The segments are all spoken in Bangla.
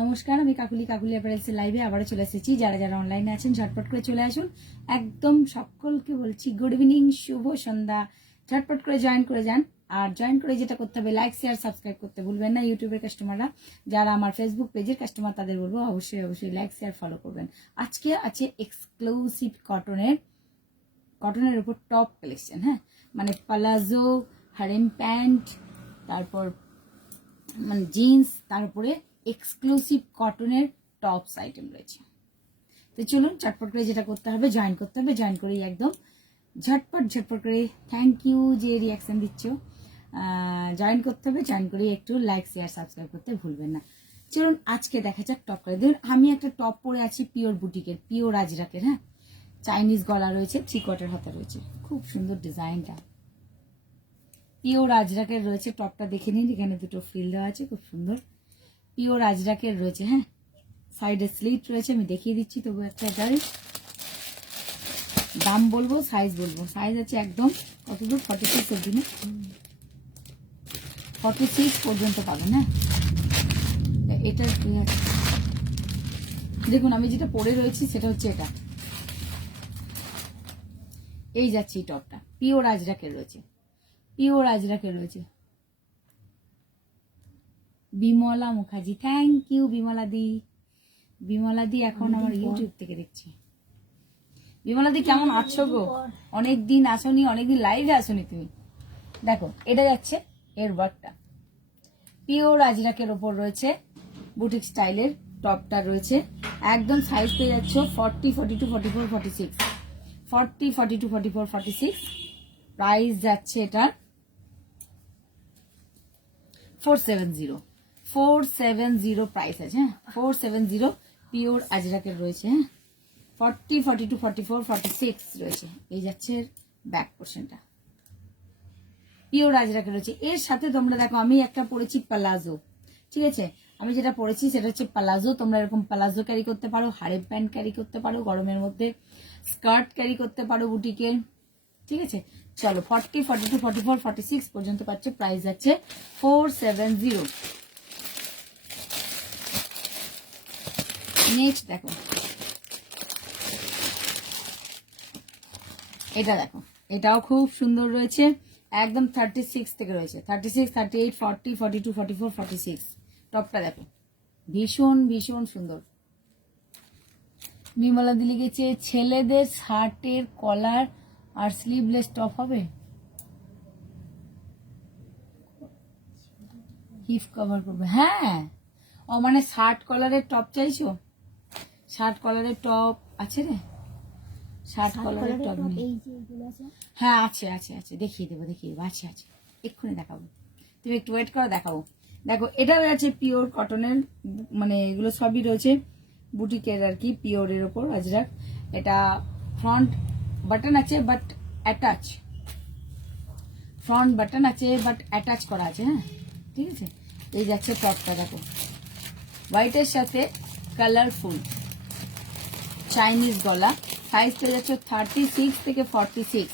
নমস্কার, আমি কাকুলি অ্যাপারেলস লাইভে আবারও চলে এসেছি। যারা যারা অনলাইনে আছেন ঝটপট করে চলে আসুন। একদম সকলকে বলছি গুড ইভিনিং, শুভ সন্ধ্যা। ঝটপট করে জয়েন করে যান। আর জয়েন করে যেটা করতে হবে, লাইক শেয়ার সাবস্ক্রাইব করতে ভুলবেন না। ইউটিউবের কাস্টমাররা, যারা আমার ফেসবুক পেজের কাস্টমার, তাদের বলবো অবশ্যই লাইক শেয়ার ফলো করবেন। আজকে আছে এক্সক্লুসিভ কটনের উপর টপ কালেকশন। হ্যাঁ, মানে পালাজো, হারেম প্যান্ট, তারপর মানে জিন্স, তারপরে এক্সক্লুসিভ কটনের টপস আইটেম রয়েছে। তো চলুন চটপট করে যেটা করতে হবে, জয়েন করতে হবে। জয়েন করেই একদম ঝটপট করে থ্যাংক ইউ যে রিয়াকশন দিচ্ছ, জয়েন করতে হবে। জয়েন করে একটু লাইক শেয়ার সাবস্ক্রাইব করতে ভুলবেন না। চলুন আজকে দেখা যাক টপ করে। দেখুন আমি একটা টপ পরে আছি পিওর বুটিকের, পিওর আজরাকের। হ্যাঁ, চাইনিজ গলা রয়েছে, 3/4 হাতা রয়েছে, খুব সুন্দর ডিজাইনটা। পিওর আজরাকের রয়েছে টপটা, দেখে নিন। এখানে দুটো ফ্রিল দেওয়া আছে, খুব সুন্দর পিওর আজরাকের রয়েছে। হ্যাঁ, সাইডে স্লিট রয়েছে, আমি দেখিয়ে দিচ্ছি। তবু একটা এটার দাম বলবো, সাইজ বলবো। সাইজ আছে একদম কতদূর, 46 অব্দি, না 46 পর্যন্ত পাবেন। হ্যাঁ, এটা দেখুন আমি যেটা পরে রয়েছি সেটা হচ্ছে এটা। এই যাচ্ছি টপটা, পিওর আজরাকের রয়েছে, পিওর আজরাকের রয়েছে। বিমলা মুখার্জি, থ্যাংক ইউ বিমলা দি এখন আমার ইউটিউব থেকে দেখছি। বিমলা দি কেমন আছো গো? অনেকদিন আসনি, অনেকদিন লাইভে আসনি তুমি। দেখো এটা যাচ্ছে এর ওয়ার্কটা, পিওর আজরাকের ওপর রয়েছে, বুটিক স্টাইলের টপটা রয়েছে। একদম সাইজ পেয়ে যাচ্ছ 40, 42, 44, 46, 40, 42, 44, 46। প্রাইস যাচ্ছে এটার 470 প্রাইস আছে। হ্যাঁ, 470 পিওর আজরাকের রয়েছে। হ্যাঁ, 40, 42, 44, 46 রয়েছে। এই যাচ্ছে ব্যাক পোর্শনটা, পিওর আজরাকের রয়েছে। এর সাথে তোমরা দেখো আমি একটা পরেছি পালাজো, ঠিক আছে। আমি যেটা পরেছি সেটা হচ্ছে পালাজো। তোমরা এরকম পালাজো ক্যারি করতে পারো, হারেম প্যান্ট ক্যারি করতে পারো, গরমের মধ্যে স্কার্ট ক্যারি করতে পারো বুটিকের, ঠিক আছে। চলো 40, 42, 44, 46 পর্যন্ত পাচ্ছে। প্রাইস আছে 470। নেক্সট দেখো, এটা দেখো, এটাও খুব সুন্দর রয়েছে। একদম 36 থেকে রয়েছে, 36, 38, 40, 42, 44, 46। টপটা দেখো, ভীষণ ভীষণ সুন্দর। বিমলা দি লিখেছে ছেলেদের শার্টের কলার আর স্লিভলেস টপ হবে, হিপ কভার করবে। হ্যাঁ, ও মানে শার্ট কলারের টপ চাইছো? শার্ট কলারের টপ আছে রে, শার্ট কলারের টপ নেই? হ্যাঁ আছে আছে আছে, দেখিয়ে দেবো আছে আছে, এক্ষুনি দেখাবো। তুমি একটু ওয়েট করো, দেখাবো। দেখো এটাও আছে পিওর কটনের, মানে এগুলো সবই রয়েছে বুটিকের আর কি, পিওরের ওপর আজরাক। এটা ফ্রন্ট বাটন আছে বাট অ্যাটাচ, ফ্রন্ট বাটন আছে বাট অ্যাটাচ করা আছে। হ্যাঁ, ঠিক আছে। এই যাচ্ছে টপটা, দেখো হোয়াইটের সাথে কালারফুল চাইনিজ গলা। সাইজ পেয়ে যাচ্ছে 36 থেকে 46,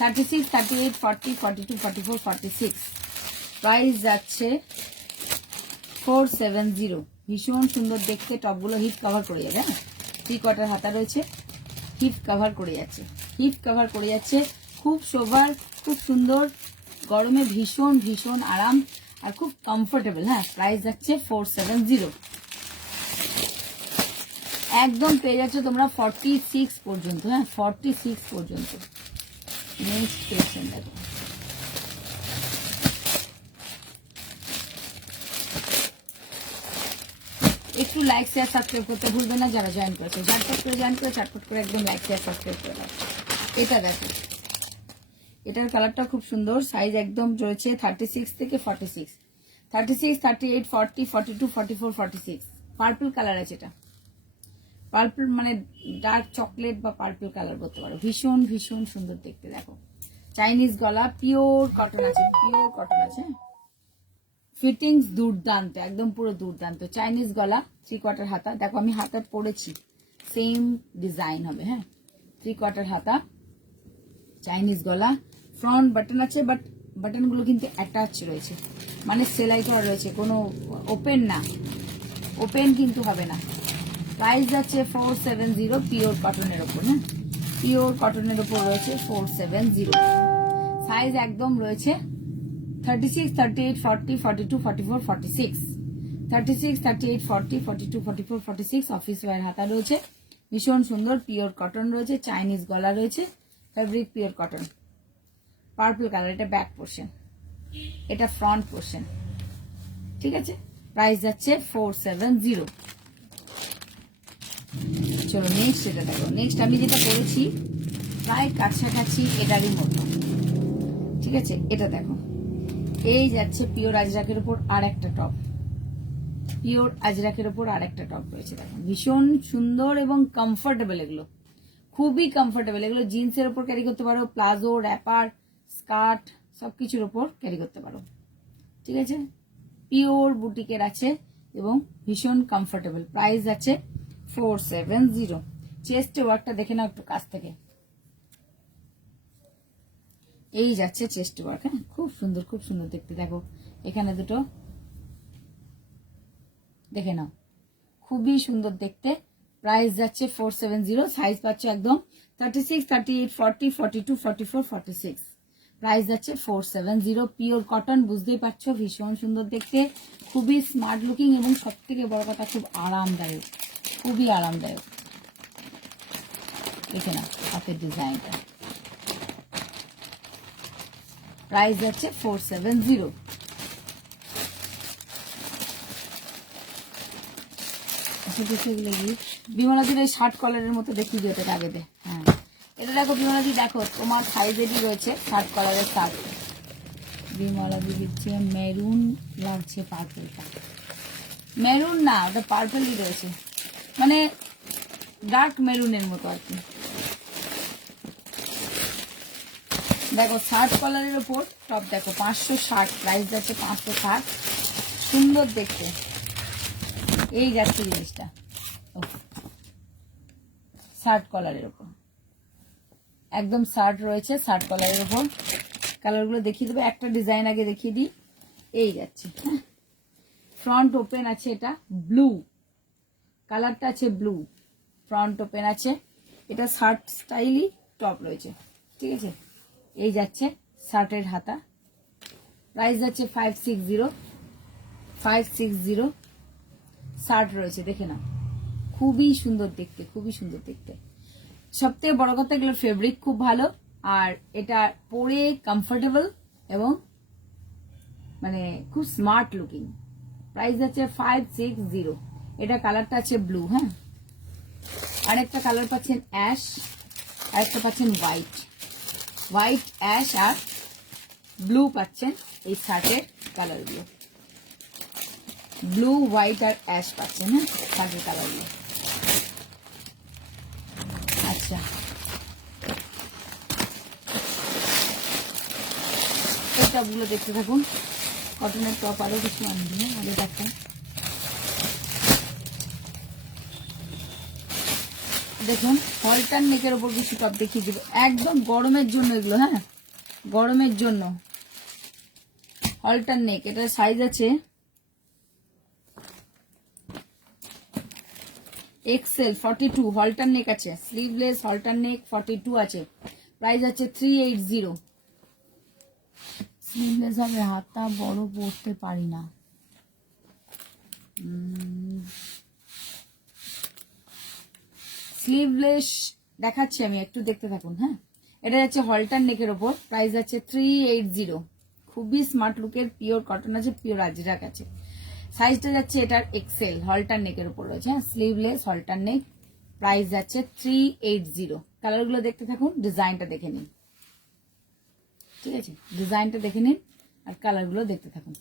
36, 38, 40, 42, 44, 46। প্রাইস যাচ্ছে 470। ভীষণ সুন্দর দেখতে টপগুলো, হিপ কভার করে যাবে। হ্যাঁ, 3/4 হাতা রয়েছে, হিপ কভার করে যাচ্ছে, হিপ কভার করে যাচ্ছে। খুব সোবার, খুব সুন্দর, গরমে ভীষণ ভীষণ আরাম আর খুব কমফোর্টেবল। হ্যাঁ, প্রাইস যাচ্ছে 470। একদম পেয়ে যাচ্ছ তোমরা 46 পর্যন্ত। হ্যাঁ, 46 পর্যন্ত। নেক্সট পেয়েছেন দেখো, একটু লাইক শেয়ার সাবস্ক্রাইব করতে ভুলবে না যারা জয়েন করেছে। ঝটপট করে জয়েন করে চটপট করে একদম লাইক শেয়ার সাবস্ক্রাইব করে দাও। এটা দেখো, এটার কালারটা খুব সুন্দর। সাইজ একদম রয়েছে 36 থেকে 46, 36, 38, 40, 42, 44, 46। পার্পল কালার আছে, এটা পার্পল মানে ডার্ক চকলেট বা পার্পল কালার বলতে পারো। ভীষণ ভীষণ সুন্দর দেখতে। দেখো চাইনিজ গলা, পিওর কটন আছে, পিওর কটন আছে। ফিটিংস দুর্দান্ত, একদম পুরো দুর্দান্ত। চাইনিজ গলা, 3/4 হাতা। দেখো আমি হাতা পরেছি, সেম ডিজাইন হবে। হ্যাঁ, 3/4 হাতা, চাইনিজ গলা, ফ্রন্ট বাটন আছে বাট বাটনগুলো কিন্তু অ্যাটাচ রয়েছে, মানে সেলাই করা রয়েছে, কোনো ওপেন না। ওপেন কিন্তু হবে না। প্রাইস যাচ্ছে 470 পিওর কটনের ওপর, হ্যাঁ পিওর কটনের ওপর রয়েছে 470। সাইজ একদম রয়েছে 36, 38, 40, 42, 44, 46, 36, 38, 40, 42, 44, 46 অফিস ওয়্যার হাতা রয়েছে। ভীষণ সুন্দর পিওর কটন রয়েছে, চাইনিজ গলা রয়েছে, fabric pure cotton, purple colour. এটা ব্যাক পোর্শন, এটা ফ্রন্ট পোর্শন, ঠিক আছে। প্রাইস যাচ্ছে 470। চলো নেক্সট এটা দেখো। নেক্সট আমি যেটা করেছি প্রায় কাছাকাছি এটারই মতো, ঠিক আছে। এটা দেখো, এই যাচ্ছে পিওর আজরাকের উপর আর একটা টপ, পিওর আজরাকের উপর আর একটা টপ রয়েছে। দেখো ভীষণ সুন্দর এবং কমফোর্টেবল, এগুলো খুবই কমফোর্টেবল। এগুলো জিন্সের উপর ক্যারি করতে পারো, প্লাজো, র্যাপার, স্কার্ট সবকিছুর উপর ক্যারি করতে পারো, ঠিক আছে। পিওর বুটিকের আছে এবং ভীষণ কমফোর্টেবল। প্রাইস আছে 470। চেস্টে ওয়ার্কটা দেখে নাও একটু কাছ থেকে। এই যাচ্ছে চেস্ট ওয়ার্ক, হ্যাঁ খুব সুন্দর, খুব সুন্দর দেখতে। দেখো এখানে দুটো দেখে নাও, খুবই সুন্দর দেখতে। প্রাইস যাচ্ছে 470। সাইজ পাচ্ছ একদম 36, 38, 40, 42, 44, 46। প্রাইস যাচ্ছে 470। পিওর কটন, বুঝতেই পারছো ভীষণ সুন্দর দেখতে, খুবই স্মার্ট লুকিং এবং সব থেকে বড় কথা খুব আরামদায়ক, খুবই আরামদায়ক। দেখে নাও হাতের ডিজাইনটা। প্রাইস যাচ্ছে 470। বিমলাদির এই শার্ট কলারের মতো দেখিয়ে দিও এটা আগে দে। হ্যাঁ এটা দেখো বিমলাদি, দেখো তোমার সাইজেরই রয়েছে শার্ট কলারের শার্ট। বিমলাদি দিচ্ছে মেরুন লাগছে, পার্পলটা মেরুন না, ওটা পার্পলই রয়েছে, মানে ডার্ক মেরুনের মতো আর কি। দেখো শার্ট কলারের ওপর টপ দেখো 560, প্রাইস যাচ্ছে 560। সুন্দর দেখতে এই যাচ্ছে জিনিসটা শার্ট কলারের ওপর, একদম শার্ট রয়েছে শার্ট কলারের ওপর। কালারগুলো দেখিয়ে দেবো, একটা ডিজাইন আগে দেখিয়ে দিই। এই যাচ্ছে, হ্যাঁ ফ্রন্ট ওপেন আছে, এটা ব্লু কালারটা আছে, ব্লু ফ্রন্ট ওপেন আছে। এটা শার্ট স্টাইলই টপ রয়েছে, ঠিক আছে। এই যাচ্ছে শার্টের হাতা। প্রাইস যাচ্ছে 560 শার্ট রয়েছে, দেখে না খুবই সুন্দর দেখতে, খুবই সুন্দর দেখতে। সব থেকে বড় কথা এগুলোর ফেব্রিক খুব ভালো, আর এটা পরে কমফোর্টেবল এবং মানে খুব স্মার্ট লুকিং। প্রাইস যাচ্ছে 560। এটা কালারটা আছে ব্লু, হ্যাঁ আরেকটা কালার পাচ্ছেন অ্যাশ, আরেকটা পাচ্ছেন হোয়াইট, হোয়াইট অ্যাশ আর ব্লু পাচ্ছেন এই শার্টের কালারগুলো। ব্লু, হোয়াইট আর অ্যাশ পাচ্ছেন, হ্যাঁ শার্টের কালারগুলো। আচ্ছা এই টপগুলো দেখতে থাকুন। কটনের টপ আরো কিছু আনবি, আগে দেখাই। দেখুন হলটার নেকের ওপর কিছু টপ দেখিয়ে দিব, একদম গরমের জন্য এগুলো, হ্যাঁ গরমের জন্য। হলটার নেক, এটা সাইজ আছে এক্সেল 42, হলটার নেক আছে, স্লিভলেস হলটার নেক 42 আছে। প্রাইস আছে 380। স্লিভলেস হবে, হাতটা বড় পড়তে পারি না। স্লিভলেস দেখাচ্ছি আমি, একটু দেখতে থাকুন। হ্যাঁ এটা যাচ্ছে হলটার নেকের ওপর, প্রাইস আছে 380। খুবই স্মার্ট লুকের, পিওর কটন আছে, পিওর আজরাক আছে। সাইজটা যাচ্ছে এটার এক্সেল, হলটার নেকের উপর রয়েছে, হ্যাঁ স্লিভলেস হলটার নেক। প্রাইস যাচ্ছে 380। কালারগুলো দেখতে থাকুন, ডিজাইনটা দেখে নিন, ঠিক আছে ডিজাইনটা দেখে নিন আর কালারগুলো দেখতে থাকুন।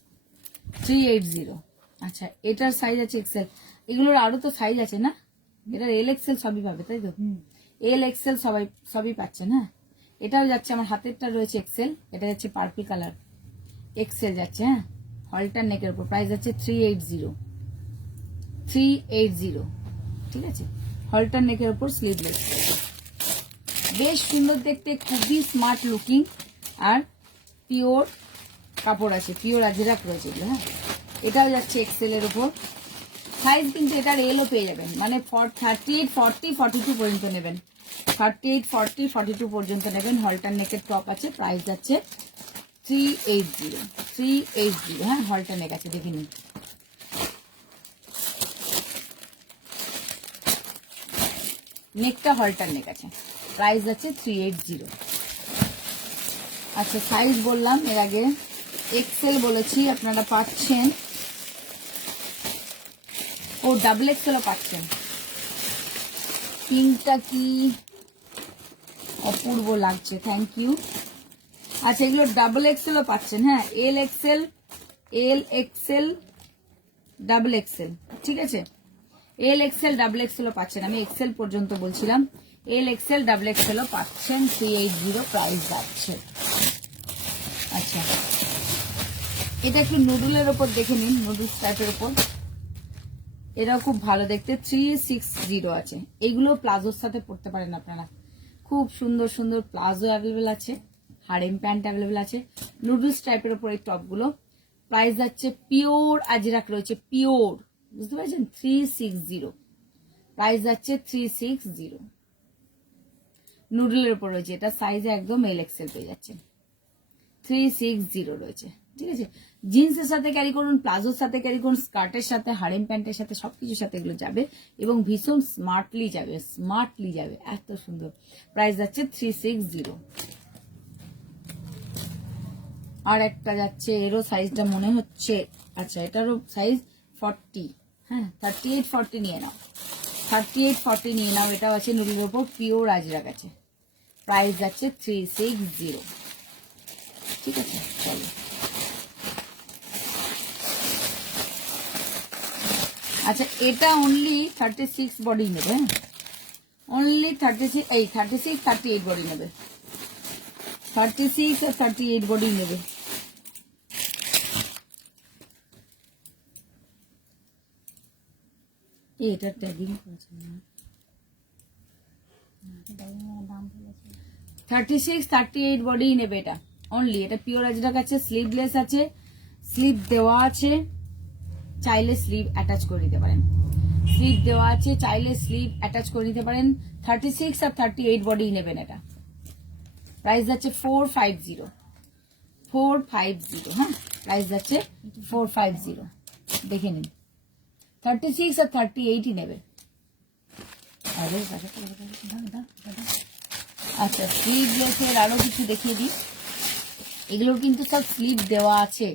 380। আচ্ছা এটার সাইজ আছে এক্সেল, এগুলোর আরো তো সাইজ আছে না, এটার এল এক্সেল সবই পাবে তাই তো, এল এক্সেল সবই পাচ্ছেন। হ্যাঁ এটাও যাচ্ছে, আমার হাতেরটা রয়েছে এক্সেল, এটা যাচ্ছে পার্পল কালার, এক্সেল যাচ্ছে, হ্যাঁ হলটার নেকের উপর। প্রাইস যাচ্ছে 380, ঠিক আছে। হলটার নেকের উপর স্লিভলেস, বেশ সুন্দর দেখতে, খুবই স্মার্ট লুকিং আর পিওর কাপড় আছে, পিওর আজরাক রয়েছে এগুলো। হ্যাঁ এটাও যাচ্ছে এক্সেল এর উপর, সাইজ কিন্তু এটার এলও পেয়ে যাবেন, মানে 38, 40, 42 পর্যন্ত নেবেন, 38, 40, 42 পর্যন্ত নেবেন। হলটার নেকের টপ আছে, প্রাইস যাচ্ছে 380, হ্যাঁ হলটার নেক আছে, দেখে নিন। নেকটা হলটার নেক আছে, প্রাইস যাচ্ছে 380। আচ্ছা সাইজ বললাম এর আগে, এক্সেল বলেছি, আপনারা পাচ্ছেন, ও ডাবল এক্সেলও পাচ্ছেন। পিঙ্কটা কি অপূর্ব লাগছে, থ্যাংক ইউ। আচ্ছা এগুলো ডাবল এক্সেলও পাচ্ছেন, হ্যাঁ এল এক্সেল ডাবল এক্সেল, ঠিক আছে, এল এক্সেল ডাবল এক্সেলও পাচ্ছেন, আমি এক্সেল পর্যন্ত বলছিলাম, এল এক্সেল ডাবল এক্সেলও পাচ্ছেন, 380 প্রাইস যাচ্ছে। আচ্ছা এটা একটু নুডলের ওপর দেখে নিন, নুডলস টাইপের ওপর, এটাও খুব ভালো দেখতে, 360 আছে। এইগুলো প্লাজোর সাথে পরতে পারেন আপনারা, খুব সুন্দর সুন্দর প্লাজো অ্যাভেলেবেল আছে, হারেম প্যান্ট অ্যাভেলেবেল আছে, নুডলস টাইপের ওপর এই টপগুলো। প্রাইস যাচ্ছে পিওর আজরাক রয়েছে, পিওর, বুঝতে পারছেন, 360, প্রাইস যাচ্ছে 360। নুডলের উপর রয়েছে, এটা সাইজে একদম এল এক্সেল পেয়ে যাচ্ছেন, 360 রয়েছে, ঠিক আছে। জিন্সের সাথে ক্যারি করুন, প্লাজোর সাথে ক্যারি করুন, স্কার্টের সাথে, হারেম প্যান্টের সাথে, সবকিছুর সাথে এগুলো যাবে এবং ভীষণ স্মার্টলি যাবে, এত সুন্দর। প্রাইস যাচ্ছে 360। আর একটা যাচ্ছে, এরও সাইজটা মনে হচ্ছে, আচ্ছা এটারও সাইজ 40, হ্যাঁ 38, 40 নিয়ে নাও, 38, 40 নিয়ে নাও। এটাও আছে নুডলের ওপর, পিওর আজরাক আছে, প্রাইস যাচ্ছে 360, ঠিক আছে। চলো আচ্ছা এটা অনলি 36 বডি নেবে, হ্যাঁ অনলি 36, এই 36, 38 বডি নেবে, 36 আর 38 বডি নেবে। এটা ট্যাগিং করেছে না, 36, 38 বডি নেবে এটা অনলি, এটা পিওর আজরাক আছে, স্লিভলেস আছে, স্লিভ দেওয়া আছে, চাইলে স্লিভ অ্যাটাচ করে নিতে পারেন, স্লিভ দেওয়া আছে, চাইলে স্লিভ অ্যাটাচ করে নিতে পারেন। 36 আর 38 বডি নেবেন এটা, প্রাইস যাচ্ছে 450, হ্যাঁ প্রাইস যাচ্ছে 450, দেখে নিন। 36 আর 38 নেবে। আচ্ছা স্লিভলেসের আরো কিছু দেখিয়ে দিই, এগুলোর কিন্তু সব স্লিভ দেওয়া আছে,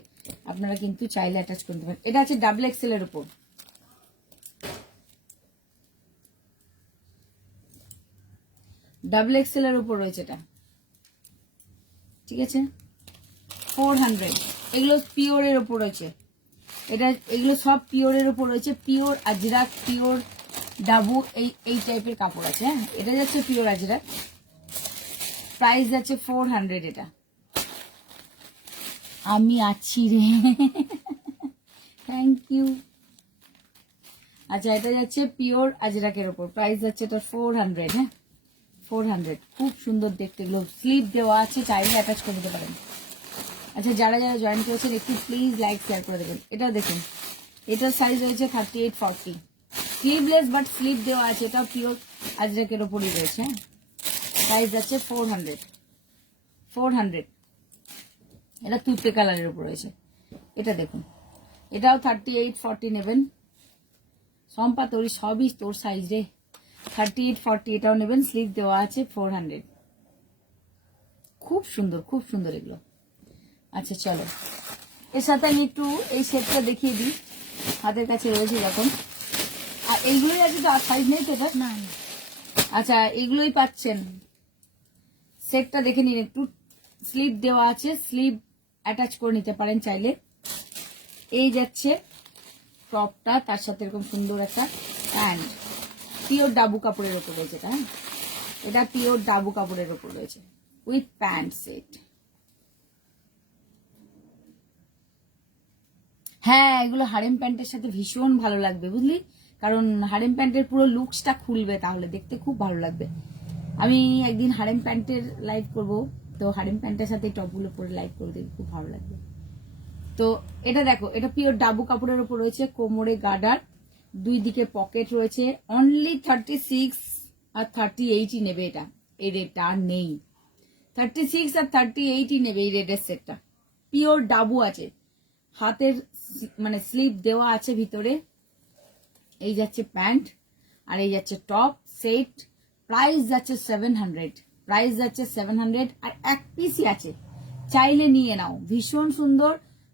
আপনারা কিন্তু চাইলে অ্যাটাচ করতে পারেন। এটা আছে ডাবল এক্সেল এর উপর, ডাবল এক্সেল এর উপর রয়েছে এটা, ঠিক আছে, 400। এগুলো পিওরের উপর রয়েছে, এটা এগুলো সব পিওরের উপর রয়েছে, পিওর আজরাক, পিওর ডাবু, এই টাইপের কাপড় আছে, হ্যাঁ এটা যাচ্ছে পিওর আজরাক, প্রাইস যাচ্ছে 400 এটা। আমি আছি রে, থ্যাংক ইউ। আচ্ছা এটা যাচ্ছে পিওর আজরাকের ওপর, প্রাইস যাচ্ছে এটা 400, হ্যাঁ 400, খুব সুন্দর দেখতে, এগুলো স্লিভ দেওয়া আছে, চাইলে অ্যাটাচ করে দিতে পারেন। আচ্ছা যারা যারা জয়েন করেছেন একটু প্লিজ লাইক শেয়ার করে দেবেন। এটা দেখুন, এটার সাইজ রয়েছে 38, 40, স্লিভলেস বাট স্লিভ দেওয়া আছে, এটা পিওর আজরাকের ওপরই রয়েছে, হ্যাঁ প্রাইস যাচ্ছে 400। এটা তুতে কালারের উপর রয়েছে, এটা দেখুন, এটাও 38, 40 নেবেন, সম্পা তোর সবই তোর সাইজ রে, 38, 40 এটাও নেবেন, স্লিভ দেওয়া আছে, 400, খুব সুন্দর এগুলো। আচ্ছা চলো এর সাথে আমি একটু এই সেটটা দেখিয়ে দিই, হাতের কাছে রয়েছে যখন, আর এইগুলোই আছে তো, আর সাইজ নেই তো এটা না। আচ্ছা এগুলোই পাচ্ছেন, সেটটা দেখে নিন একটু, স্লিভ দেওয়া আছে, স্লিভ অ্যাটাচ করে নিতে পারেন চাইলে। এই যাচ্ছে টপটা, তার সাথে এরকম সুন্দর একটা প্যান্ট, পিওর ডাবু কাপড়ের ওপর রয়েছে এটা, হ্যাঁ এটা পিওর ডাবু কাপড়ের ওপর রয়েছে উইথ প্যান্ট সেট। হ্যাঁ এগুলো হারেম প্যান্টের সাথে ভীষণ ভালো লাগবে, বুঝলি, কারণ হারেম প্যান্টের পুরো লুকসটা খুলবে, তাহলে দেখতে খুব ভালো লাগবে। আমি একদিন হারেম প্যান্টের লাইভ করব, তো হারেম প্যান্টের সাথে টপগুলো পরে লাইভ করে দেখবে, খুব ভালো লাগবে। তো এটা দেখো, এটা পিওর ডাবু কাপড়ের উপর রয়েছে, কোমরে গার্ডার, দুই দিকে পকেট রয়েছে। অনলি 36 আর 38ই নেবে এটা, এই রেটটা আর নেই। 36 আর 38ই নেবে এই রেডের সেটটা। পিওর ডাবু আছে, হাতের মানে স্লিপ দেওয়া আছে ভিতরে। এই যাচ্ছে প্যান্ট আর এই যাচ্ছে টপ সেট। প্রাইস যাচ্ছে 700, প্রাইস যাচ্ছে 700 আর এক পিসই আছে, চাইলে নিয়ে নাও। ভীষণ সুন্দর।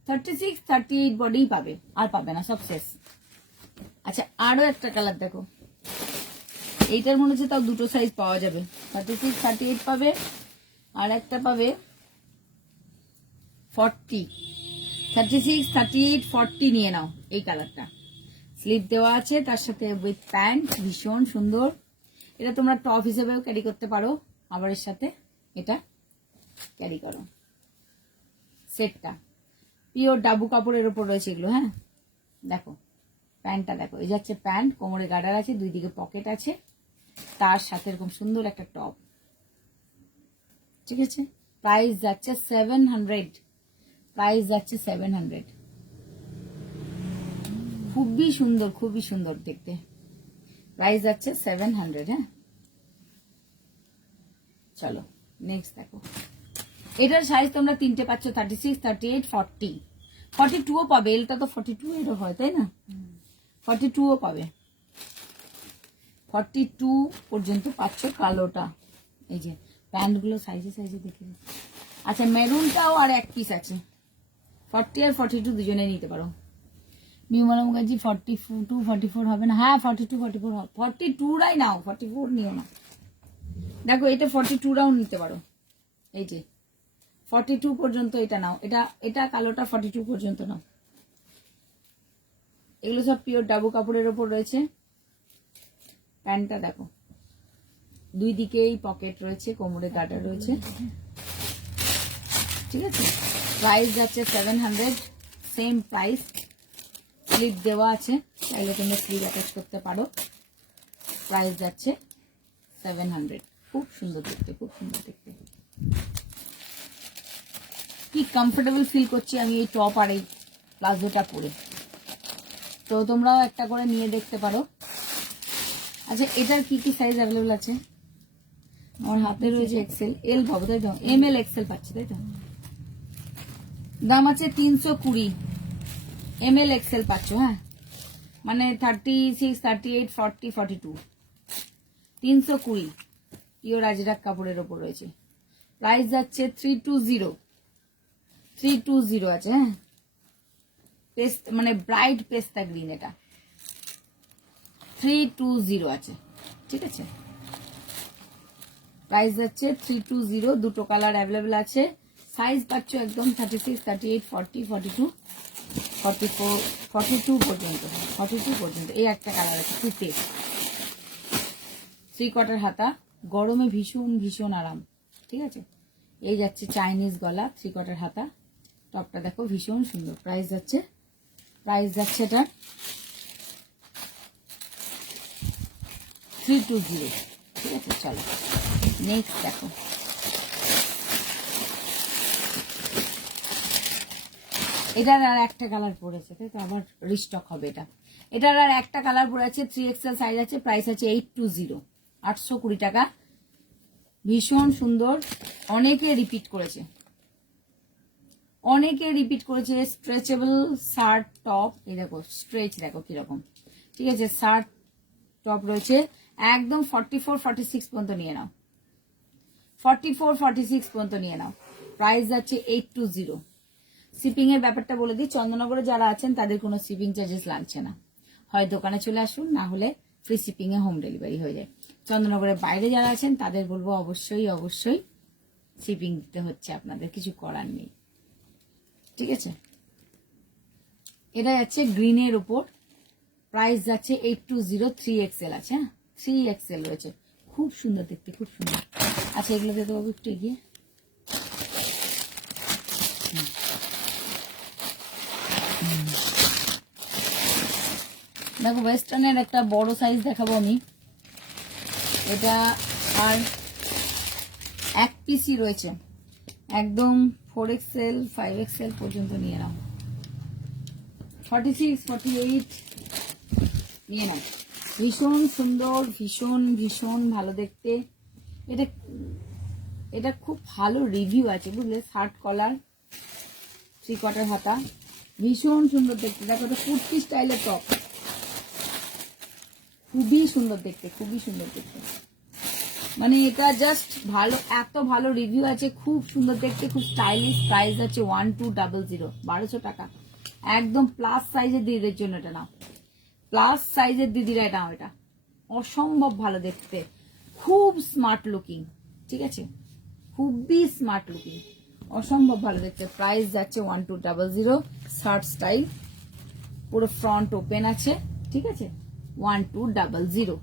36 38 বডি পাবে, আর পাবে না, সব শেষ। আচ্ছা আরো একটা কালার দেখো, এইটার মনে হচ্ছে তাও দুটো সাইজ পাওয়া যাবে। 36 38 পাবে, আর একটা পাবে 40। 36 38 40 নিয়ে নাও এই কালারটা। স্লিপ দেওয়া আছে তার সাথে উইথ প্যান্ট, ভীষণ সুন্দর। এটা তোমরা টপ হিসেবেও ক্যারি করতে পারো, আবার এর সাথে এটা ক্যারি করো। সেটটা পিওর ডাবু কাপড়ের উপর রয়েছে এগুলো। হ্যাঁ দেখো প্যান্টটা দেখো, এই যাচ্ছে প্যান্ট, কোমরে গার্ডার আছে, দুই দিকে পকেট আছে, তার সাথে এরকম সুন্দর একটা টপ। ঠিক আছে, প্রাইস যাচ্ছে 700, প্রাইস যাচ্ছে 700। খুবই সুন্দর, খুবই সুন্দর দেখতে। প্রাইস যাচ্ছে 700। হ্যাঁ চলো নেক্সট দেখো। এটার সাইজ তোমরা তিনটে পাচ্ছ, 36 38 40। 42ও পাবে, এলটা তো 42 এরও হয় তাই না, 42ও পাবে। 42 পর্যন্ত পাচ্ছ কালোটা। এই যে প্যান্টগুলো সাইজে সাইজে দেখে। আচ্ছা মেরুনটাও আর এক পিস আছে। 40 আর 42 দুজনে নিতে পারো। নিউমালা মুখার্জি 42 44 হবে না? হ্যাঁ 42 44 হবে। 42রাই নাও, 44 নিও না। দেখো এটা 42রাও নিতে পারো। এই যে 42 পর্যন্ত এটা নাও, এটা কালোটা 42 পর্যন্ত নাও। এগুলো সব পিওর ডাবু কাপড়ের ওপর রয়েছে। প্যান্টটা দেখো, দুই দিকেই পকেট রয়েছে, কোমরে গার্ডার রয়েছে। ঠিক আছে, প্রাইস যাচ্ছে 700, সেম প্রাইস। স্লিপ দেওয়া আছে, চাইলে তোমরা স্লিপ অ্যাটাচ করতে পারো। প্রাইস যাচ্ছে 700। খুব সুন্দর দেখতে, খুব সুন্দর দেখতে। কি কমফোর্টেবল ফিল করছি আমি এই টপ আর এই প্লাজোটা পরে। তো তোমরাও একটা করে নিয়ে দেখতে পারো। আচ্ছা এটার কি কি সাইজ অ্যাভেলেবল আছে? আমার হাতে রয়েছে এক্সেল, এল পাবো তাই তো, এম এল এক্সেল পাচ্ছি তাই তো। দাম আছে 320, এম এল এক্সেল পাচ্ছ। হ্যাঁ মানে 36 38 40 42, 320 পিওর আজরাক কাপড়ের ওপর রয়েছে। প্রাইস যাচ্ছে 320 আছে। হ্যাঁ পেস্ট মানে ব্রাইট পেস্তা গ্রিন, এটা 320 আছে। ঠিক আছে, প্রাইস যাচ্ছে 320। দুটো কালার অ্যাভেলেবেল আছে, সাইজ পাচ্ছ একদম 36 38 40 42 44 42 পর্যন্ত। 42 পর্যন্ত এই একটা কালার আছে, টুতে 3/4 হাতা, গরমে ভীষণ ভীষণ আরাম। ঠিক আছে, এই যাচ্ছে চাইনিজ গলা, 3/4 হাতা। টপটা দেখো ভীষণ সুন্দর। প্রাইস যাচ্ছে এটা 320। ঠিক আছে চলো নেক্সট দেখো। এটার আর একটা কালার পড়েছে তাই তো, আবার রিস্টক হবে এটা। এটার আর একটা কালার পড়ে আছে, 3XL সাইজ আছে। প্রাইস আছে 820, 820 টাকা। ভীষণ সুন্দর, অনেকে রিপিট করেছে, স্ট্রেচেবল শার্ট টপ। এই দেখো স্ট্রেচ দেখো কিরকম। ঠিক আছে, শার্ট টপ রয়েছে একদম 44 46 পর্যন্ত নিয়ে নাও, 44 46 পর্যন্ত নিয়ে নাও। প্রাইস যাচ্ছে 820। শিপিং এর ব্যাপারটা বলে দিই, চন্দননগরে যারা আছেন তাদের কোনো শিপিং চার্জেস লাগছে না। হয় দোকানে চলে আসুন, না হলে ফ্রি শিপিং এ হোম ডেলিভারি হয়ে যায়। চন্দননগরের বাইরে যারা আছেন তাদের বলবো অবশ্যই শিপিং দিতে হচ্ছে, আপনাদের কিছু করার নেই। ঠিক আছে, এটা যাচ্ছে গ্রিনের উপর। প্রাইস যাচ্ছে 820, 3XL আছে। হ্যাঁ 3XL রয়েছে, খুব সুন্দর দেখতে, খুব সুন্দর। আচ্ছা এগুলো দিয়ে দেবো একটু এগিয়ে। দেখো ওয়েস্টার্নের একটা বড় সাইজ দেখাবো আমি। এটা আর এক পিসই রয়েছে, একদম 4XL 5XL পর্যন্ত নিয়ে নাও। 46 48 নিয়ে নাও। ভীষণ সুন্দর, ভীষণ ভীষণ ভালো দেখতে। এটা এটা খুব ভালো রিভিউ আছে বুঝলে। শার্ট কলার, 3/4 হাতা, ভীষণ সুন্দর দেখতে। দেখো এটা কুর্তি স্টাইলের টপ, খুবই সুন্দর দেখতে, খুবই সুন্দর দেখতে। মানে এটা জাস্ট ভালো, এত ভালো রিভিউ আছে, খুব সুন্দর দেখতে, খুব স্টাইলিশ। প্রাইস আছে 1200, 1200 টাকা। একদম প্লাস সাইজের দিদিদের জন্য এটা নাও, প্লাস সাইজের দিদিরা এটা নাও। এটা অসম্ভব ভালো দেখতে, খুব স্মার্ট লুকিং, ঠিক আছে, খুবই স্মার্ট লুকিং, অসম্ভব ভালো দেখতে। প্রাইস যাচ্ছে 1200। শার্ট স্টাইল, পুরো ফ্রন্ট ওপেন আছে, ঠিক আছে, 1200।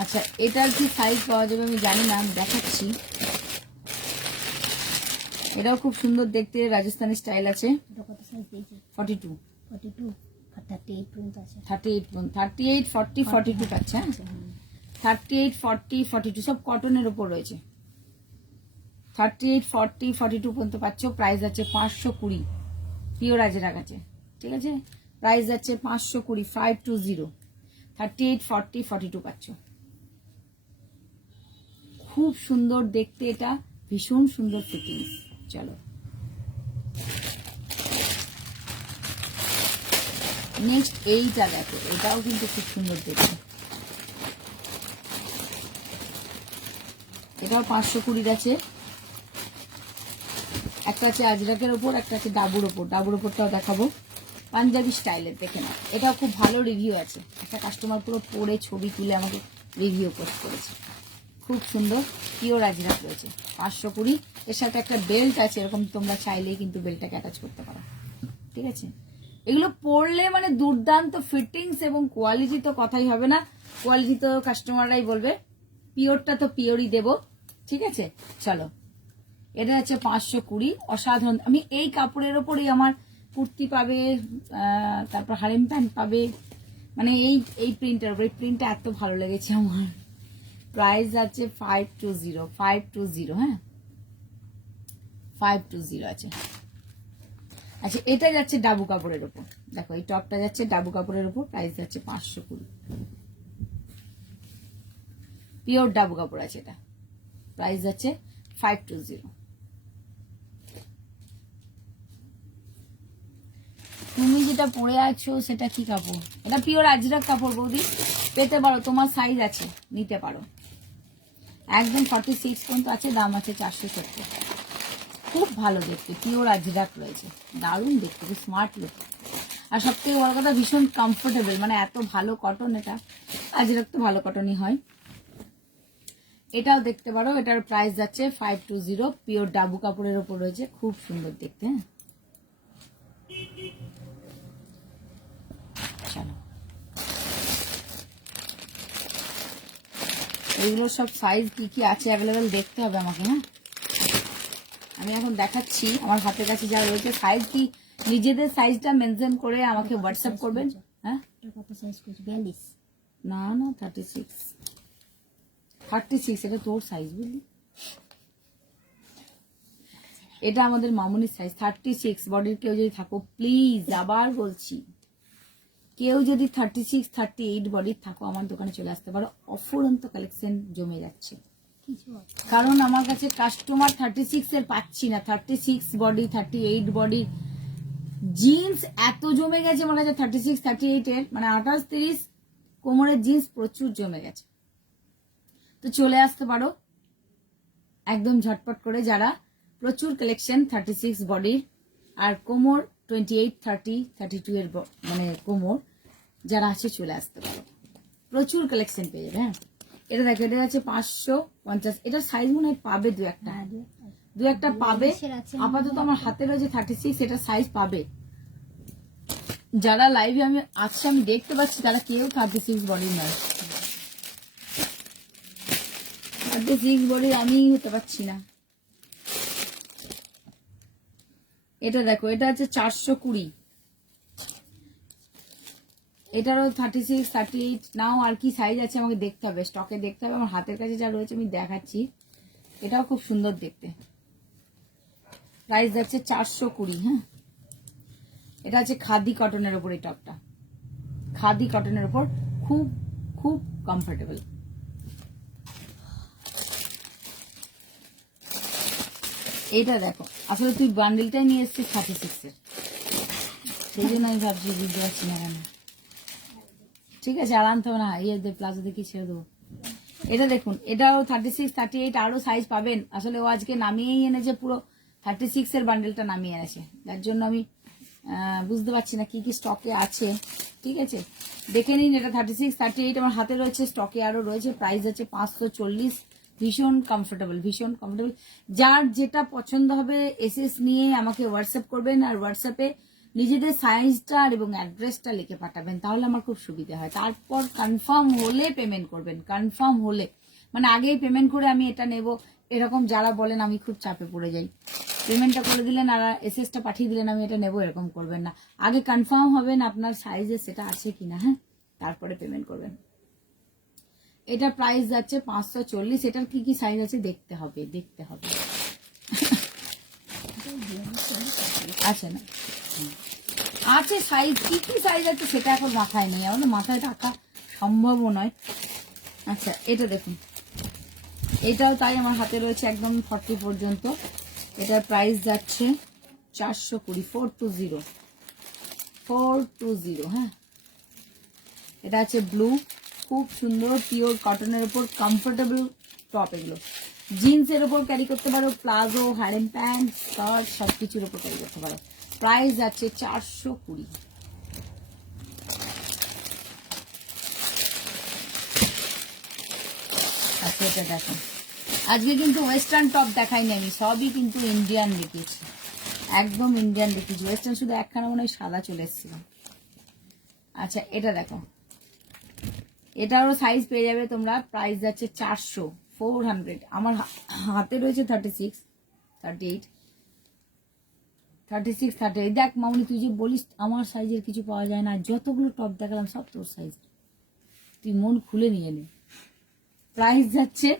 আচ্ছা এটার কি সাইজ পাওয়া যাবে আমি জানি না, আমি দেখাচ্ছি। এটাও খুব সুন্দর দেখতে, রাজস্থানি স্টাইল আছে। 42, 38, 40, 42 পাচ্ছে। হ্যাঁ 38, 40, 42 সব কটনের উপর রয়েছে। 38, 40, 42 পর্যন্ত পাচ্ছ। প্রাইস আছে 520, পিওর আজরাক আছে, ঠিক আছে। প্রাইস আছে 520, 520। 38, 40, 42 পাচ্ছ। খুব সুন্দর দেখতে, এটা ভীষণ সুন্দর ফিটিংস। চলো নেক্সট এইটা দেখো, এটাও কিন্তু খুব সুন্দর দেখতে। এটাও 520 আছে। একটা আছে আজরাকের ওপর, একটা আছে ডাবুর ওপর। ডাবুর ওপরটাও দেখাবো, পাঞ্জাবি স্টাইলের, দেখে নাও। এটাও খুব ভালো রিভিউ আছে। একটা কাস্টমার পুরো পরে ছবি তুলে আমাকে রিভিউ পোস্ট করেছে। খুব সুন্দর পিওর আজরাক রয়েছে, 520। এর সাথে একটা বেল্ট আছে, এরকম তোমরা চাইলেই কিন্তু বেল্টটাকে অ্যাটাচ করতে পারো, ঠিক আছে। এগুলো পরলে মানে দুর্দান্ত ফিটিংস এবং কোয়ালিটি তো কথাই হবে না। কোয়ালিটি তো কাস্টমাররাই বলবে, পিওরটা তো পিওরই দেব, ঠিক আছে। চলো এটা হচ্ছে 520, অসাধারণ। আমি এই কাপড়ের ওপরেই আমার কুর্তি পাবে, তারপর হারেম প্যান্ট পাবে, মানে এই প্রিন্টের ওপর। এই প্রিন্টটা এত ভালো লেগেছে আমার। প্রাইস আছে 520, 520। হ্যাঁ 520 আছে। আচ্ছা এটা যাচ্ছে ডাবু কাপড়ের উপর, দেখো এই টপটা যাচ্ছে ডাবু কাপড়ের উপর। প্রাইস যাচ্ছে 520, পিওর ডাবু কাপড় আছে এটা। প্রাইস যাচ্ছে 520। তুমি যেটা পরে আছো সেটা কি কাপড়? এটা পিওর আজরাক কাপড় বৌদি, পেতে পারো, তোমার সাইজ আছে, নিতে পারো। একদম 46 পর্যন্ত আছে, দাম আছে 470। খুব ভালো দেখতে, পিওর আজরাক রয়েছে, দারুণ দেখতে, খুব স্মার্ট লুক। আর সব থেকে বড় কথা ভীষণ কমফোর্টেবল, মানে এত ভালো কটন। এটা আজরাক তো ভালো কটনই হয়। এটাও দেখতে পারো, এটার প্রাইস যাচ্ছে 520, পিওর ডাবু কাপড়ের ওপর রয়েছে, খুব সুন্দর দেখতে। হ্যাঁ চলো এইগুলো সব সাইজ কি কি আছে অ্যাভেলেবেল দেখতে হবে আমাকে। হ্যাঁ আমি এখন দেখাচ্ছি, আমার হাতের কাছে যা রয়েছে। সাইজ কি নিজেদের সাইজটা মেনশন করে আমাকে হোয়াটসঅ্যাপ করবেন। হ্যাঁ কত সাইজ করছে? 42? না না 36, 36 এটা তোর সাইজ বুঝলি। এটা আমাদের মামুনির সাইজ 36। বডির কেউ যদি থাকো প্লিজ, আবার বলছি, কেউ যদি 36, 38 বডির থাকো আমার দোকানে চলে আসতে পারো। অফুরন্ত কালেকশন জমে যাচ্ছে, কারণ আমার কাছে কাস্টমার 36 এর পাচ্ছি না। 36 বডি, 38 বডি জিন্স এত জমে গেছে আমার কাছে। 36, 38 এর মানে 28, 30 কোমরের জিন্স প্রচুর জমে গেছে। তো চলে আসতে পারো একদম ঝটপট করে, যারা প্রচুর কালেকশন 36 বডির আর কোমর 28, 30, 32 এর মানে কোমর যারা আছে চলে আসতে পারো, প্রচুর কালেকশন পেয়ে যাবে। হ্যাঁ এটা দেখো, এটা আছে 550। এটার সাইজ মনে হয় পাবে দু একটা পাবে। আপাতত আমার হাতে রয়েছে 36, এটা সাইজ পাবে। যারা লাইভে আমি আজকে আমি দেখতে পাচ্ছি তারা কেউ 36 বডি নয়। 36 বডি আমি হতে পারছি না। এটা দেখো, এটা আছে 420। এটারও 36, 38 নাও। আর কি সাইজ আছে আমাকে দেখতে হবে, স্টকে দেখতে হবে। আমার হাতের কাছে যা রয়েছে আমি দেখাচ্ছি। এটাও খুব সুন্দর দেখতে। প্রাইস যাচ্ছে 420। হ্যাঁ এটা আছে খাদি কটনের ওপর, এই টপটা খাদি কটনের ওপর, খুব খুব কমফোর্টেবল। এইটা দেখো, আসলে তুই বান্ডেলটাই নিয়ে এসছিস 36 এর, সেই জন্য আমি ভাবছি বুঝতে পারছি না কেন। ঠিক আছে, আর আনতে হবে না, প্লাজো দেখি ছেড়ে দেবো। এটা দেখুন, এটাও 36, 38 আরো সাইজ পাবেন। আসলে ও আজকে নামিয়েই এনেছে, পুরো 36 এর বান্ডেলটা নামিয়ে এনেছে, যার জন্য আমি বুঝতে পারছি না কি কি স্টকে আছে। ঠিক আছে, দেখে নিন। এটা 36, 38 আমার হাতে রয়েছে, স্টকে আরো রয়েছে। প্রাইস আছে 540। ভীষণ কমফোর্টেবল, ভীষণ কমফোর্টেবল। যার যেটা পছন্দ হবে এসএস নিয়ে আমাকে হোয়াটসঅ্যাপ করবেন, আর হোয়াটসঅ্যাপে নিজেদের সাইজটা এবং অ্যাড্রেসটা লিখে পাঠাবেন, তাহলে আমার খুব সুবিধা হয়। তারপর কনফার্ম হলে পেমেন্ট করবেন, কনফার্ম হলে, মানে আগেই পেমেন্ট করে আমি এটা নেব এরকম যারা বলেন আমি খুব চাপে পড়ে যাই। পেমেন্টটা করে দিলেন আর এসএসটা পাঠিয়ে দিলেন আমি এটা নেব, এরকম করবেন না। আগে কনফার্ম হবেন আপনার সাইজে সেটা আছে কিনা, হ্যাঁ, তারপরে পেমেন্ট করবেন। এটা প্রাইস যাচ্ছে 540। এটার কি কি সাইজ আছে দেখতে হবে, দেখতে হবে। আছে না, আছে সাইজ, কি কি সাইজ আছে সেটা এখন মাথায় নেই, আমাদের মাথায় রাখা সম্ভবও নয়। আচ্ছা, এটা দেখুন, এটাও তাই আমার হাতে রয়েছে একদম 40 পর্যন্ত। এটার প্রাইস যাচ্ছে 420, 420, 420, হ্যাঁ। এটা আছে ব্লু, খুব সুন্দর পিওর কটনের উপর কমফোর্টেবল টপ। এগুলো জিন্সের উপর ক্যারি করতে পারো, প্লাজো, হ্যারেম প্যান্ট, স্কার্ট সবকিছুর উপর ক্যারি করতে পারো। প্রাইস আছে 420। আচ্ছা, এটা দেখো, আজকে কিন্তু ওয়েস্টার্ন টপ দেখাইনি আমি, সবই কিন্তু ইন্ডিয়ান দেখিয়েছি, একদম ইন্ডিয়ান দেখিয়েছি। ওয়েস্টার্ন শুধু একখানা মনে হয় সাদা চলে এসেছিল। আচ্ছা, এটা দেখো, এটারও সাইজ পেয়ে যাবে তোমরা। প্রাইস যাচ্ছে 400, 400। আমার হাতে রয়েছে 36, 38, 36, 38। দেখ মামনি, তুই যে বলিস আমার সাইজের কিছু পাওয়া যায় না, যতগুলো টপ দেখালাম সব তোর সাইজ, তুই মন খুলে নিয়ে নে। প্রাইস যাচ্ছে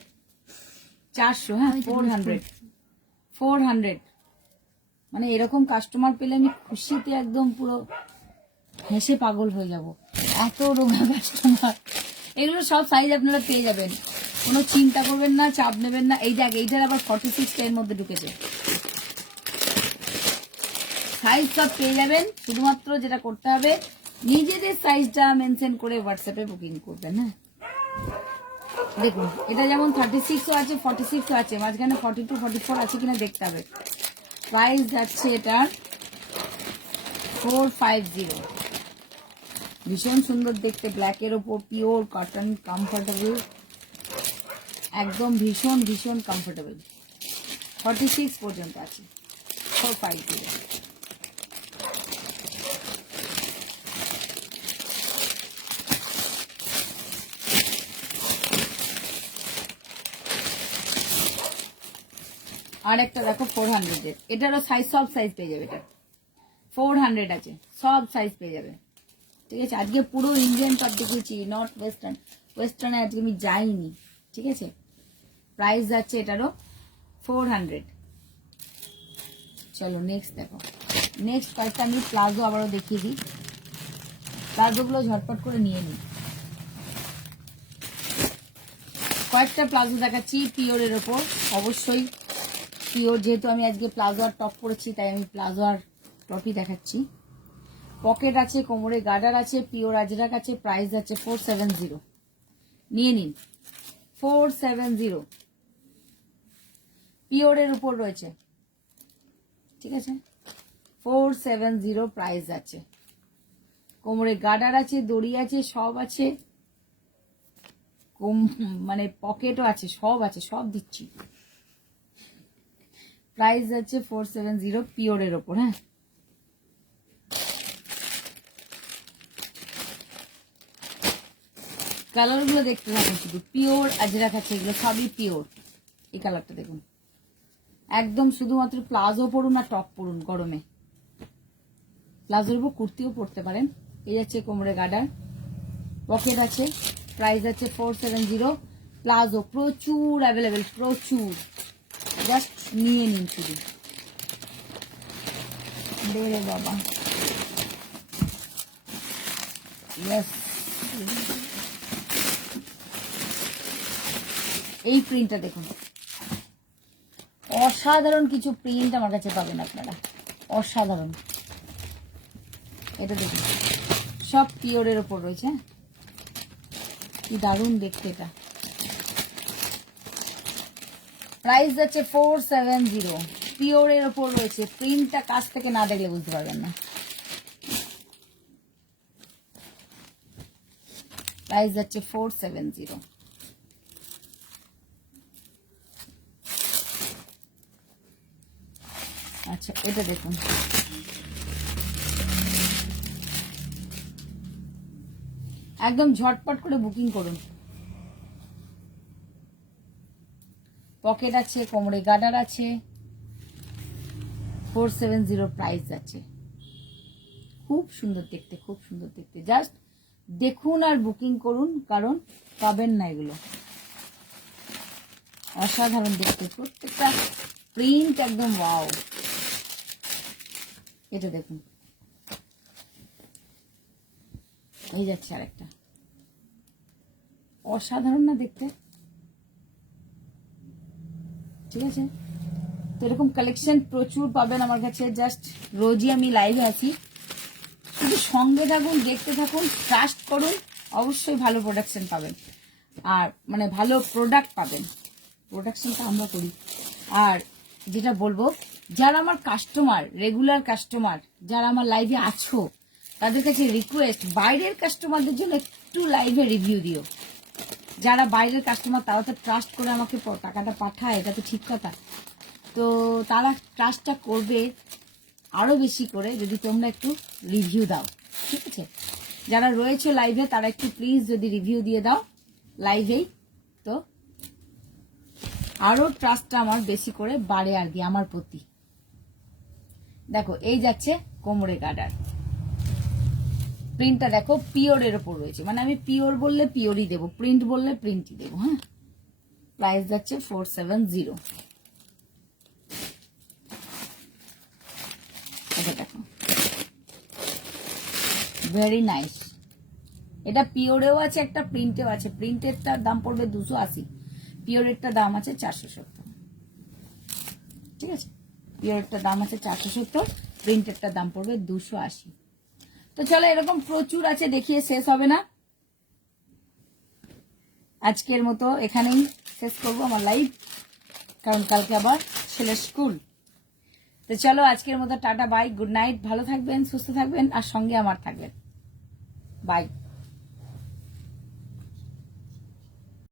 400, হ্যাঁ, 400, 400। মানে এরকম কাস্টমার পেলে আমি খুশিতে একদম পুরো হেসে পাগল হয়ে যাব, এত রোগা কাস্টমার। এগুলো সব সাইজ আপনারা পেয়ে যাবেন, কোনো চিন্তা করবেন না, চাপ নেবেন না। এই দেখ, এইটার আবার 46 এর মধ্যে ঢুকেছে, সাইজ সব পেয়ে যাবেন। শুধুমাত্র যেটা করতে হবে নিজেদের সাইজটা মেনশন করে হোয়াটসঅ্যাপে বুকিং করবেন, হ্যাঁ। দেখুন, এটা যেমন 36ও আছে, 46ও আছে, মাঝখানে 42, 44 আছে কিনা দেখতে হবে। প্রাইস যাচ্ছে এটার 450। ভীষণ সুন্দর দেখতে, ব্ল্যাকের ওপর পিওর কটন, কমফোর্টেবল একদম, ভীষণ ভীষণ কমফোর্টেবল। 46 পর্যন্ত আছে, 450। আর একটা দেখো 400 এর, এটারও সাইজ, সব সাইজ পেয়ে যাবে। এটা 400 আছে, সব সাইজ পেয়ে যাবে। ঠিক আছে, আজকে পুরো ইন্ডিয়ান টপ দেখিয়েছি, নট ওয়েস্টার্ন। ওয়েস্টার্নে আজকে আমি যাইনি। ঠিক আছে, প্রাইস যাচ্ছে এটারও 400। চলো নেক্সট দেখো, নেক্সট কয়েকটা আমি প্লাজো আবারও দেখিয়ে দিই। প্লাজোগুলো ঝটপট করে নিয়ে নিই। কয়েকটা প্লাজো দেখাচ্ছি পিওরের ওপর, অবশ্যই পিওর, যেহেতু আমি আজকে প্লাজো আর টপ পরেছি তাই আমি প্লাজো আর টপই দেখাচ্ছি। পকেট আছে, কোমরে গার্ডার আছে, পিওর আজরাক আছে। প্রাইস আছে 470, নিয়ে নিন। 470 পিওরের উপর রয়েছে। ঠিক আছে, 470 প্রাইস আছে। কোমরে গার্ডার আছে, দড়ি আছে, সব আছে, মানে পকেটও আছে, সব আছে, সব দিচ্ছি। প্রাইস আছে 470 পিওরের ওপর, হ্যাঁ। কালার গুলো দেখতে থাকুন, শুধু পিওর আজরাক আছে, এগুলো সবই পিওর। এই কালারটা দেখুন, একদম শুধুমাত্র প্লাজো পরুন আর টপ পরুন গরমে। প্লাজোর উপর কুর্তিও পরতে পারেন। এই যাচ্ছে কোমরে গার্ডার, পকেট আছে। প্রাইস আছে 470। প্লাজো প্রচুর অ্যাভেলেবেল, প্রচুর, জাস্ট নিয়ে নিন শুধু। রে বাবা, Yes. এই প্রিন্টটা দেখুন, অসাধারণ কিছু প্রিন্ট আমার কাছে পাবেন আপনারা, অসাধারণ। এটা দেখুন, সব পিওরের ওপর রয়েছে, কি দারুণ দেখতে এটা। প্রাইস যাচ্ছে 470, পিওরের ওপর রয়েছে। প্রিন্টটা কাছ থেকে না দেখলে বুঝতে পারবেন না। প্রাইস যাচ্ছে 470। আচ্ছা, এটা দেখুন, একদম ঝটপট করে বুকিং করুন। পকেট আছে, কোমরে গার্ডার আছে, 470 প্রাইস আছে। খুব সুন্দর দেখতে, খুব সুন্দর দেখতে। জাস্ট দেখুন আর বুকিং করুন, কারণ পাবেন না এগুলো। অসাধারণ দেখতে, প্রত্যেকটা প্রিন্ট একদম ওয়াও। এটা দেখুন, এই যাচ্ছে আরেকটা, অসাধারণ না দেখতে? ঠিক আছে, তো এরকম কালেকশন প্রচুর পাবেন আমার কাছে। জাস্ট রোজই আমি লাইভে আছি, শুধু সঙ্গে থাকুন, দেখতে থাকুন, ট্রাস্ট করুন, অবশ্যই ভালো প্রোডাকশন পাবেন। আর মানে ভালো প্রোডাক্ট পাবেন, প্রোডাকশনটা আমরা করি। আর যেটা বলবো, যারা আমার কাস্টমার, রেগুলার কাস্টমার, যারা আমার লাইভে আছো, তাদের কাছে রিকোয়েস্ট, বাইরের কাস্টমারদের জন্য একটু লাইভে রিভিউ দিও। যারা বাইরের কাস্টমার তারা তো ট্রাস্ট করে আমাকে টাকাটা পাঠায়, এটা তো ঠিক কথা। তো তারা ট্রাস্টটা করবে আরো বেশি করে যদি তোমরা একটু রিভিউ দাও, ঠিক আছে? যারা রয়েছে লাইভে তারা একটু প্লিজ যদি রিভিউ দিয়ে দাও লাইভেই, তো আরো ট্রাস্টটা আমার বেশি করে বাড়ে আর কি আমার প্রতি। দেখো, এই যাচ্ছে কোমরে গার্ডার, প্রিন্টটা দেখো পিওরের ওপর রয়েছে, মানে আমি পিওর বললে পিওরই দেবো, প্রিন্ট বললে প্রিন্টই দেবো। হ্যাঁ, প্রাইস যাচ্ছে 470। এটা দেখো, ভেরি নাইস। এটা পিওরেও আছে, একটা প্রিন্টেও আছে। প্রিন্টেরটার দাম পড়বে 280, পিওরেরটার দাম আছে 470। ঠিক আছে, পিওরেরটার দাম আছে 470, প্রিন্টেরটার দাম পড়বে 280। তো চলো, এরকম প্রচুর আছে, দেখিয়ে শেষ হবে না। আজকের মতো এখানেই শেষ করবো আমার লাইভ, কারণ কালকে আবার ছেলের স্কুল। তো চলো, আজকের মতো টাটা, বাই, গুড নাইট। ভালো থাকবেন, সুস্থ থাকবেন, আর সঙ্গে আমার থাকবেন। বাই।